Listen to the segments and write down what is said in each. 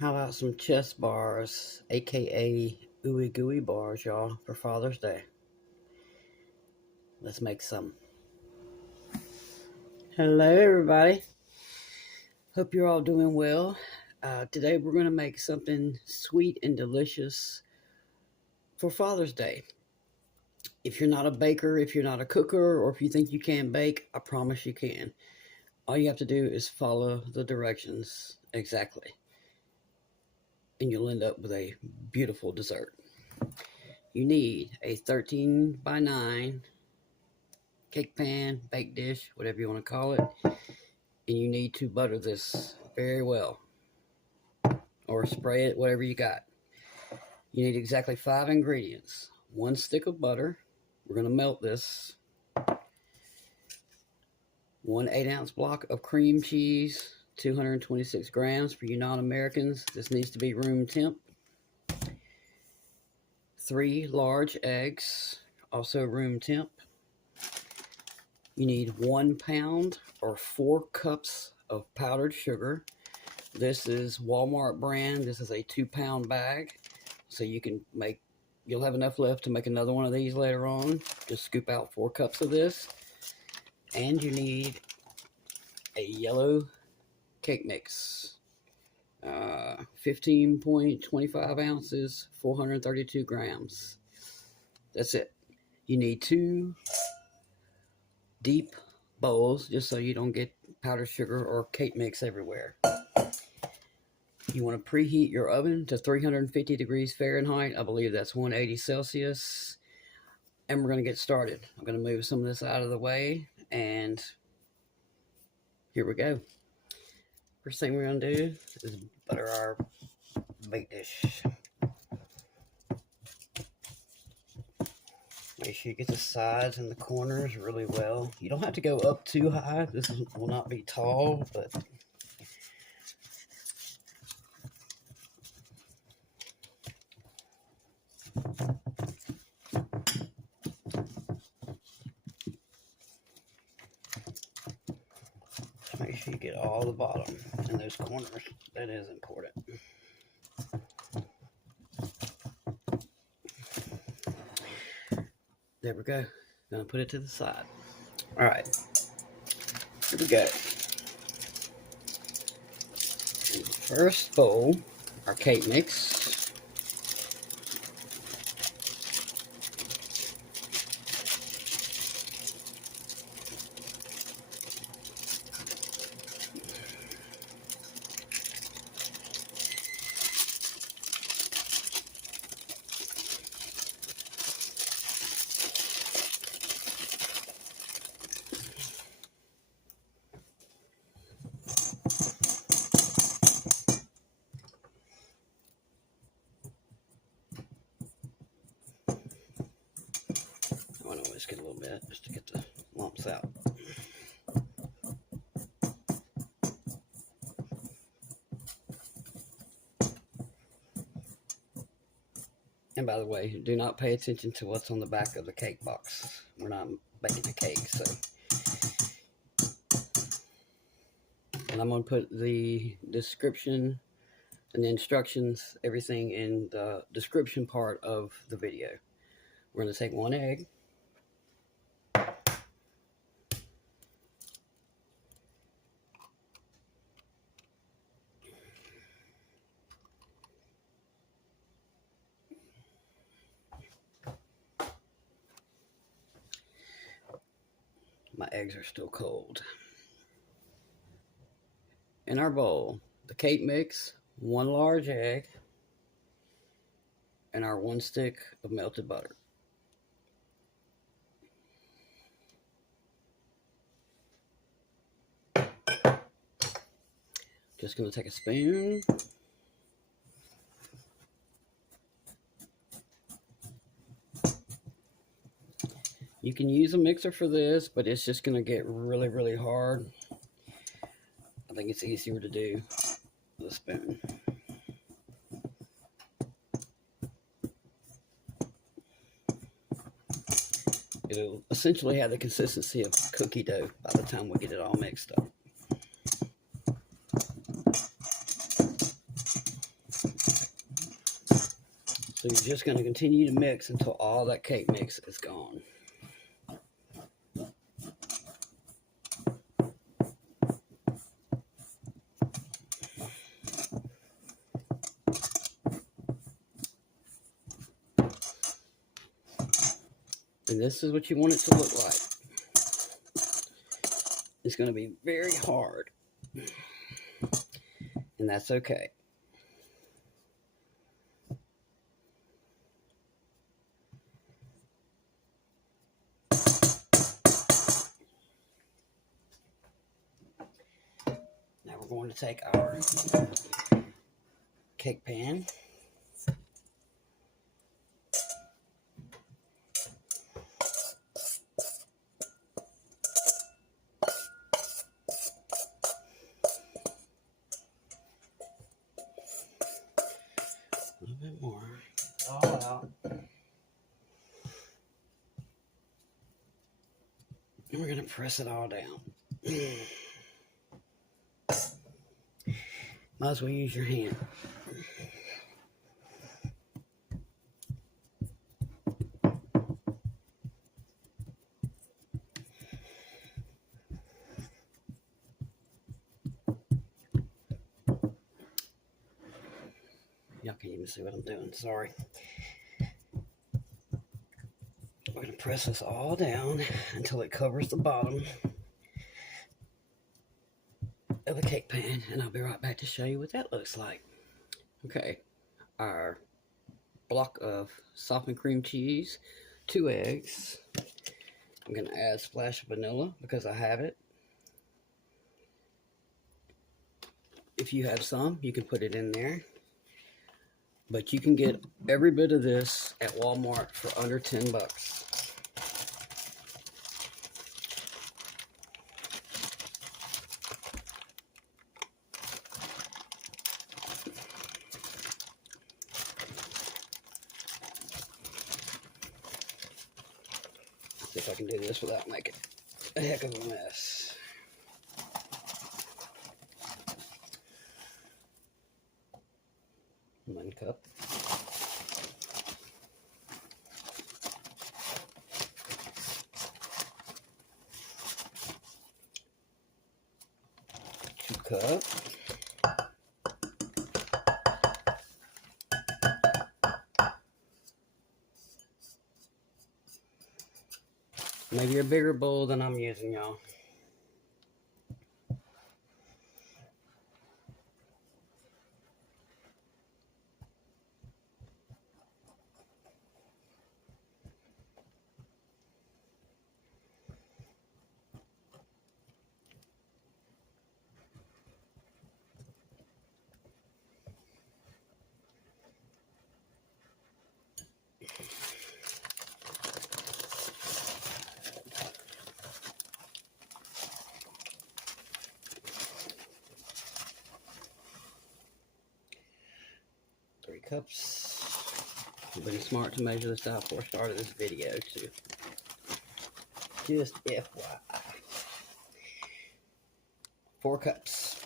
How about some chest bars, aka Ooey Gooey bars, y'all, for Father's Day? Let's make some. Hello, everybody. Hope you're all doing well. Today we're going to make something sweet and delicious for Father's Day. If you're not a baker, if you're not a cooker, or if you think you can bake, I promise you can. All you have to do is follow the directions exactly, and you'll end up with a beautiful dessert. You need a 13 by 9 cake pan, bake dish, whatever you want to call it, and you need to butter this very well, or spray it, whatever you got. You need exactly 5 ingredients. 1 stick of butter. We're going to melt this. 1 8-ounce block of cream cheese, 226 grams for you non-Americans. This needs to be room temp. 3 large eggs, also room temp. You need 1 pound or 4 cups of powdered sugar. This is Walmart brand. This is a 2-pound bag, so you'll have enough left to make another one of these later on. Just scoop out 4 cups of this. And you need a yellow cake mix. 15.25 ounces, 432 grams. That's it. You need 2 deep bowls, just so you don't get powdered sugar or cake mix everywhere. You want to preheat your oven to 350 degrees Fahrenheit. I believe that's 180 Celsius. And we're going to get started. I'm going to move some of this out of the way, and here we go. First thing we're going to do is butter our bake dish. Make sure you get the sides and the corners really well. You don't have to go up too high. This will not be tall, but make sure you get all the bottom and those corners. That is important. There we go. Gonna put it to the side. All right. Here we go. In the first bowl, our cake mix. I want to whisk it a little bit just to get the lumps out. And by the way, do not pay attention to what's on the back of the cake box. We're not baking a cake, so. And I'm going to put the description and the instructions, everything in the description part of the video. We're going to take 1 egg. My eggs are still cold. In our bowl, the cake mix, 1 large egg, and our 1 stick of melted butter. Just going to take a spoon. You can use a mixer for this, but it's just going to get really, really hard. I think it's easier to do with a spoon. It'll essentially have the consistency of cookie dough by the time we get it all mixed up. So you're just going to continue to mix until all that cake mix is gone. And this is what you want it to look like. It's going to be very hard, and that's okay. Now we're going to take our cake pan, a little bit more, all out. And we're going to press it all down. Might as well use your hand. Y'all can't even see what I'm doing, sorry. We're going to press this all down until it covers the bottom of the cake pan, and I'll be right back to show you what that looks like. Okay, our block of softened cream cheese, 2 eggs. I'm going to add a splash of vanilla because I have it. If you have some, you can put it in there. But you can get every bit of this at Walmart for under 10 bucks. See if I can do this without making a heck of a mess. One cup. Two cups. Maybe a bigger bowl than I'm using, y'all. Three cups. You've been smart to measure this out before I started this video, too. Just FYI. 4 cups.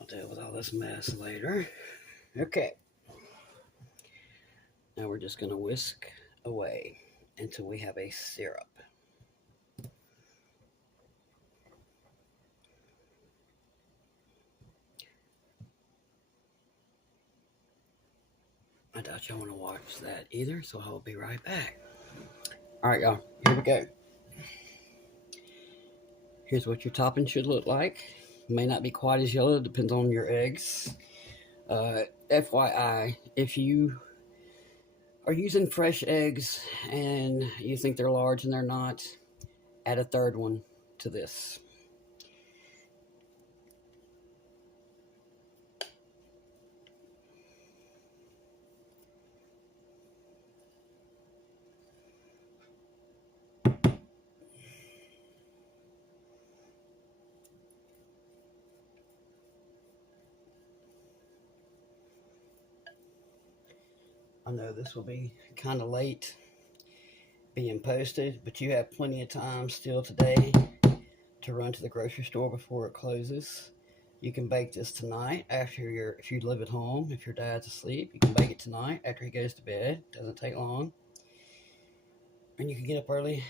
I'll deal with all this mess later. Okay. Now we're just going to whisk away until we have a syrup. I doubt y'all want to watch that either, so I'll be right back. Alright, y'all, here we go. Here's what your topping should look like. It may not be quite as yellow, it depends on your eggs. FYI, if you are using fresh eggs and you think they're large and they're not, add a 3rd one to this. know this will be kind of late being posted, but you have plenty of time still today to run to the grocery store before it closes. You can bake this tonight if you live at home, if your dad's asleep, you can bake it tonight after he goes to bed. Doesn't take long. And you can get up early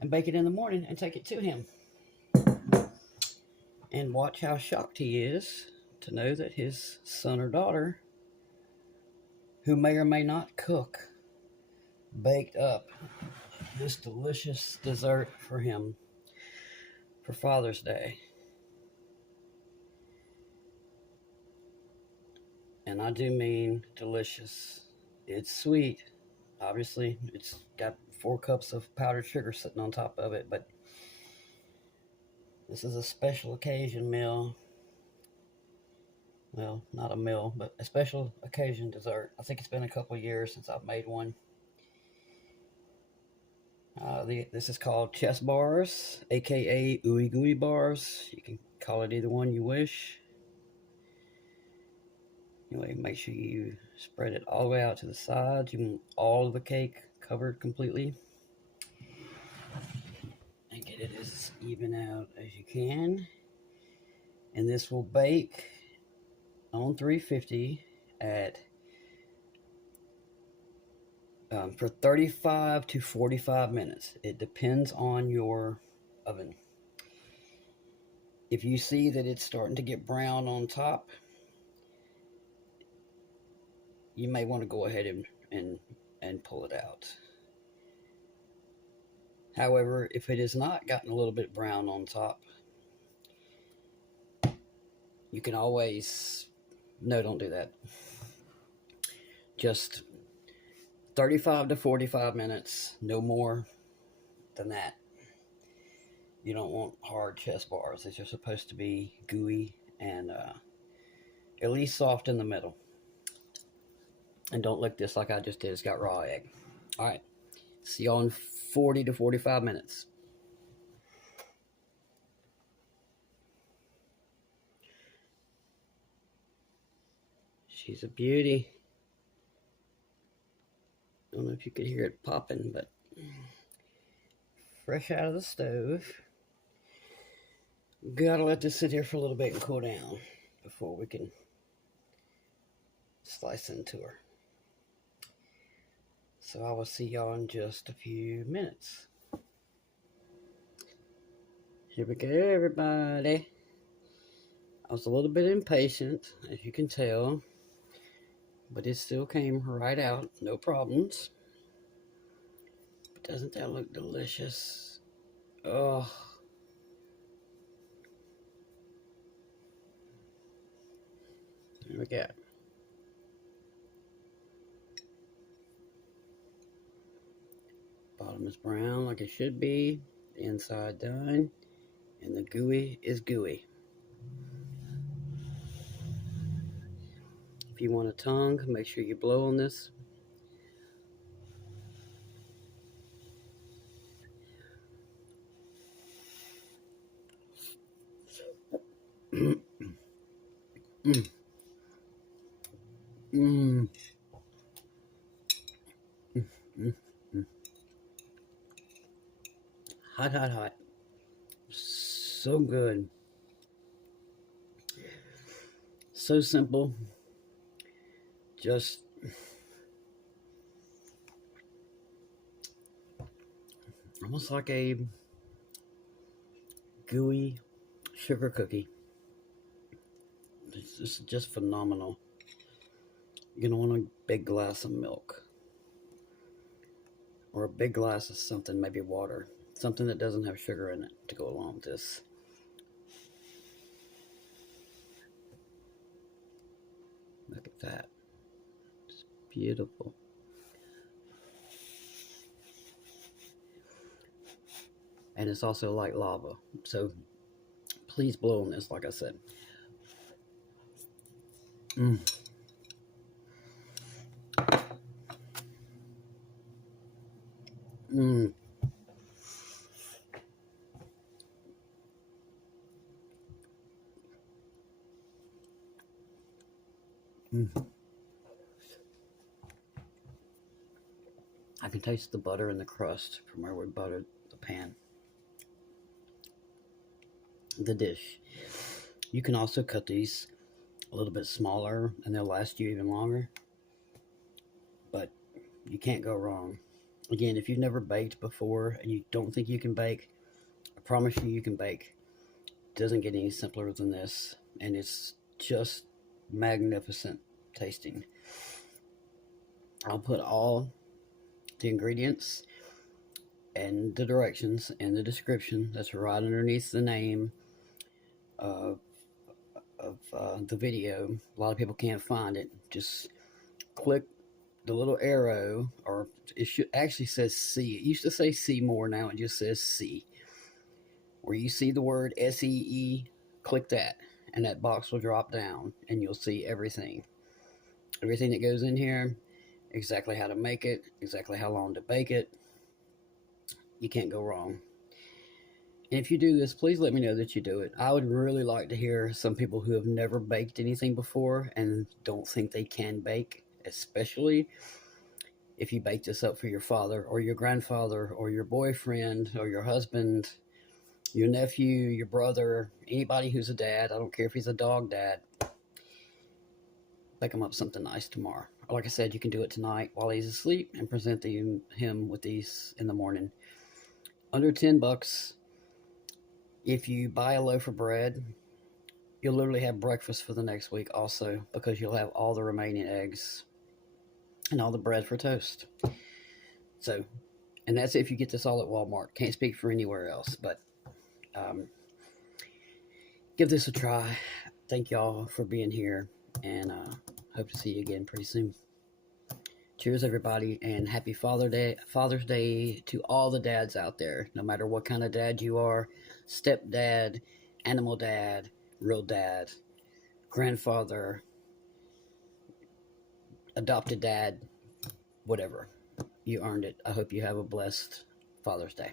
and bake it in the morning and take it to him. And watch how shocked he is to know that his son or daughter, who may or may not cook, baked up this delicious dessert for him for Father's Day. And I do mean delicious. It's sweet. Obviously, it's got 4 cups of powdered sugar sitting on top of it, but this is a special occasion meal. Well, not a meal, but a special occasion dessert. I think it's been a couple years since I've made one. This is called chess bars, aka Ooey Gooey bars. You can call it either one you wish. Anyway, make sure you spread it all the way out to the sides. You want all of the cake covered completely. And get it as even out as you can. And this will bake on 350 at for 35 to 45 minutes. It depends on your oven. If you see that it's starting to get brown on top, you may want to go ahead and pull it out. However, if it has not gotten a little bit brown on top, you can always, no, don't do that. Just 35 to 45 minutes, no more than that. You don't want hard chess bars. These are supposed to be gooey and at least soft in the middle. And don't lick this like I just did. It's got raw egg. All right. See y'all in 40 to 45 minutes. She's a beauty. I don't know if you could hear it popping, but fresh out of the stove. Gotta let this sit here for a little bit and cool down before we can slice into her. So I will see y'all in just a few minutes. Here we go, everybody. I was a little bit impatient, as you can tell, but it still came right out, no problems. But doesn't that look delicious? Oh. There we go. Bottom is brown like it should be. The inside done. And the gooey is gooey. If you want a tongue, make sure you blow on this. Mm. Mm. Mm. Mm. Hot, hot, hot. So good. So simple. Just almost like a gooey sugar cookie. This is just phenomenal. You're going to want a big glass of milk. Or a big glass of something, maybe water. Something that doesn't have sugar in it to go along with this. Look at that. It's beautiful. And it's also like lava. So please blow on this, like I said. Mm. Mm. Mm. I can taste the butter in the crust from where we buttered the pan. The dish. You can also cut these a little bit smaller and they'll last you even longer. But you can't go wrong. Again, if you've never baked before and you don't think you can bake, I promise you can bake. It doesn't get any simpler than this, and it's just magnificent tasting. I'll put all the ingredients and the directions in the description. That's right underneath the name of, the video. A lot of people can't find it. Just click the little arrow, or it should actually says C. It used to say see more, now it just says C. Where you see the word SEE, click that, and that box will drop down, and you'll see everything. Everything that goes in here, exactly how to make it, exactly how long to bake it. You can't go wrong. And if you do this, please let me know that you do it. I would really like to hear some people who have never baked anything before and don't think they can bake, especially if you bake this up for your father or your grandfather or your boyfriend or your husband, your nephew, your brother, anybody who's a dad. I don't care if he's a dog dad. Bake him up something nice tomorrow. Like I said, you can do it tonight while he's asleep and present him with these in the morning. Under $10. If you buy a loaf of bread, you'll literally have breakfast for the next week also, because you'll have all the remaining eggs and all the bread for toast. So, and that's if you get this all at Walmart. Can't speak for anywhere else, but give this a try. Thank y'all for being here, and hope to see you again pretty soon. Cheers, everybody, and happy Father's Day to all the dads out there, no matter what kind of dad you are, stepdad, animal dad, real dad, grandfather, adopted dad, whatever. You earned it. I hope you have a blessed Father's Day.